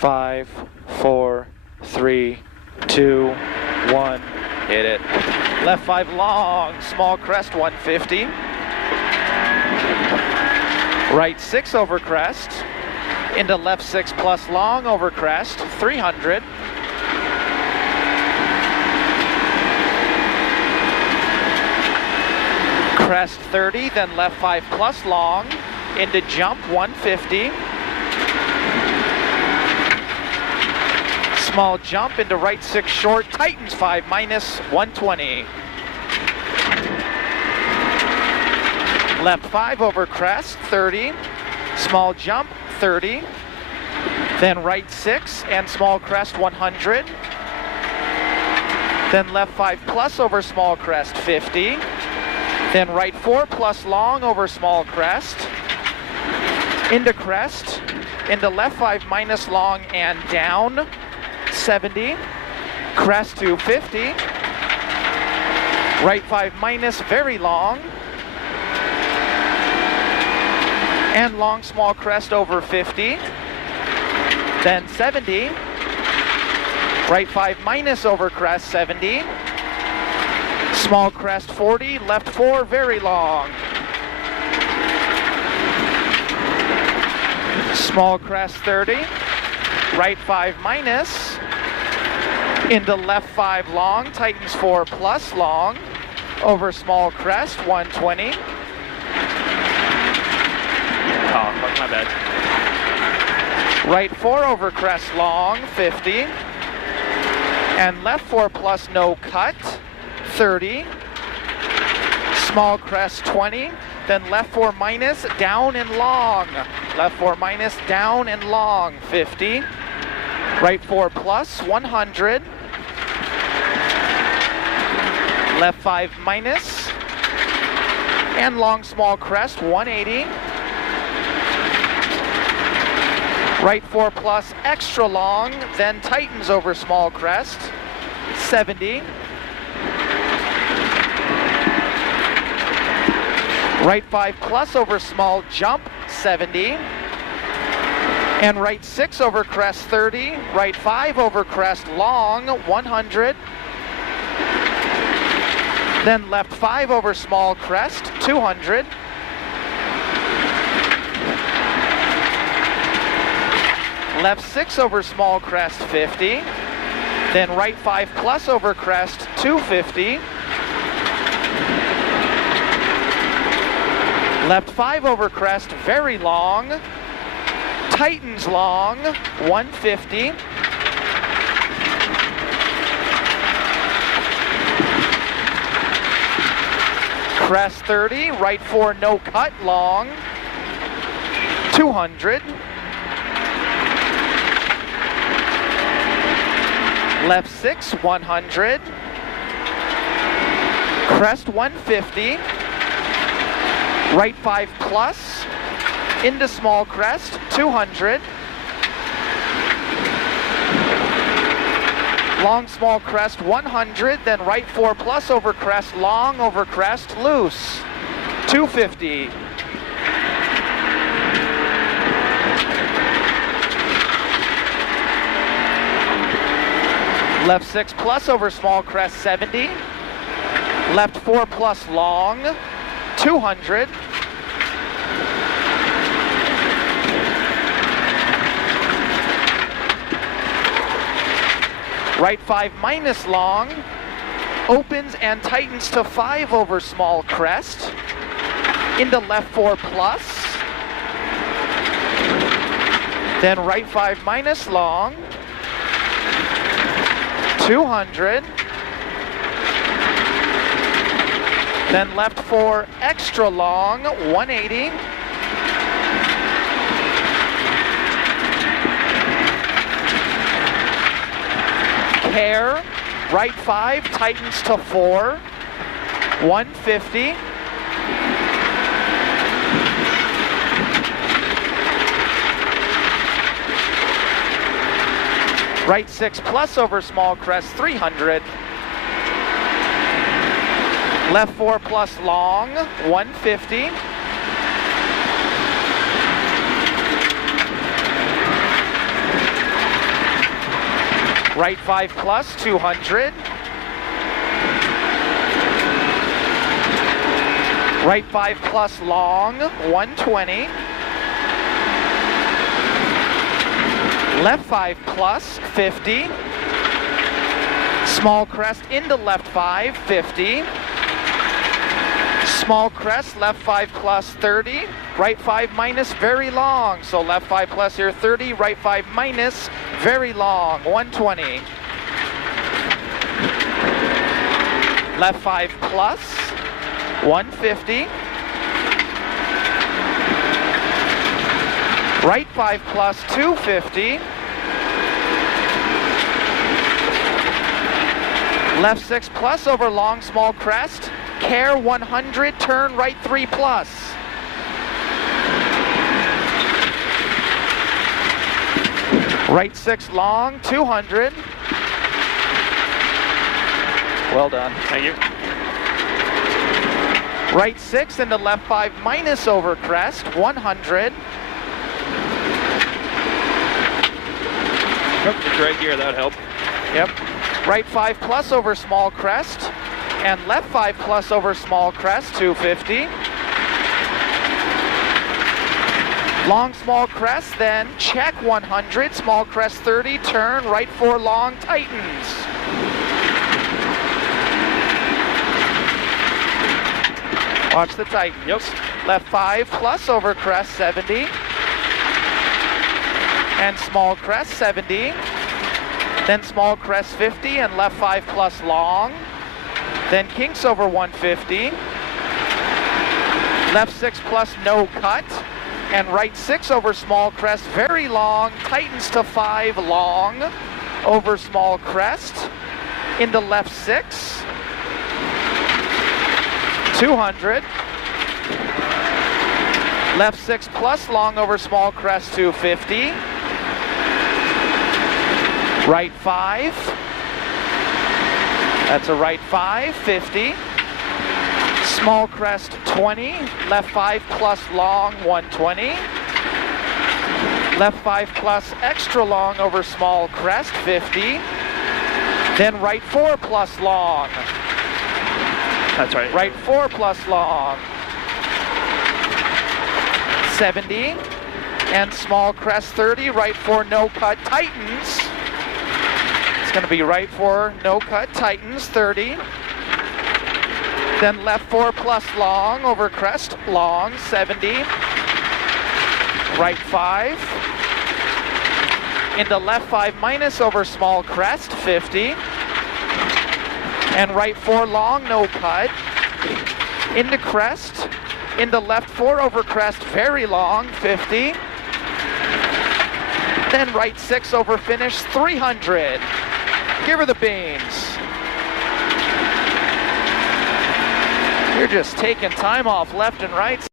5, 4, 3, 2, 1. Hit it. Left 5 long, small crest 150. Right 6 over crest. Into left 6 plus long over crest 300. Crest 30, then left 5 plus long. Into jump 150. Small jump into right 6 short, tightens 5 minus 120. Left 5 over crest, 30. Small jump, 30. Then right 6 and small crest, 100. Then left 5 plus over small crest, 50. Then right 4 plus long over small crest. Into crest. Into left 5 minus long and down. 70, crest to 50, right 5 minus very long, and long small crest over 50, then 70, right 5 minus over crest 70, small crest 40, left 4 very long, small crest 30, right 5 minus, into left 5 long, tightens 4 plus long, over small crest, 120. Oh, my bad. Right 4 over crest long, 50. And left 4 plus no cut, 30. Small crest, 20. Then left 4 minus, down and long. Left 4 minus, down and long, 50. Right 4 plus, 100. Left 5 minus. And long small crest, 180. Right 4 plus extra long, then tightens over small crest, 70. Right 5 plus over small jump, 70. And right 6 over crest, 30. Right 5 over crest long, 100. Then left 5 over small crest, 200. Left 6 over small crest, 50. Then right 5 plus over crest, 250. Left 5 over crest, very long. Tightens long, 150. Crest 30, right 4 no cut long, 200. Left 6, 100. Crest 150. Right 5 plus. Into small crest, 200. Long small crest, 100. Then right 4 plus over crest, long over crest, loose, 250. Left 6 plus over small crest, 70. Left 4 plus long, 200. Right 5 minus long, opens and tightens to 5 over small crest. Into left 4 plus. Then right 5 minus long, 200. Then left 4 extra long, 180. Care, right 5 tightens to 4, 150. Right 6 plus over small crest, 300. Left 4 plus long, 150. Right 5 plus, 200. Right 5 plus long, 120. Left 5 plus, 50. Small crest into left 5, 50. Small crest, left 5 plus, 30. Right 5 minus, very long. So left 5 plus here, 30. Right 5 minus, very long, 120. Left 5 plus, 150. Right 5 plus, 250. Left 6 plus over long, small crest. Care 100, turn right 3 plus. Right 6 long, 200. Well done. Thank you. Right 6 into left 5 minus over crest, 100. Oh, it's right here, that would help. Yep. Right 5 plus over small crest, and left 5 plus over small crest, 250. Long small crest, then check 100, small crest 30, turn, right 4 long, tightens. Watch the tighten. Yep. Left 5 plus over crest, 70. And small crest, 70. Then small crest, 50, and left 5 plus long. Then kinks over 150. Left 6 plus no cut. And right 6 over small crest, very long, tightens to 5 long, over small crest, into left 6, 200, left 6 plus long over small crest, 250, right 5, that's a right 5, 50, small crest 20, left 5 plus long 120, left 5 plus extra long over small crest 50, then right 4 plus long. That's right. Right 4 plus long. 70, and small crest 30, right 4 no cut tightens. It's going to be right 4 no cut tightens 30. Then left 4 plus long over crest, long, 70. Right 5. Into left 5 minus over small crest, 50. And right 4 long, no cut. Into crest. Into left 4 over crest, very long, 50. Then right 6 over finish, 300. Give her the beans. You're just taking time off left and right.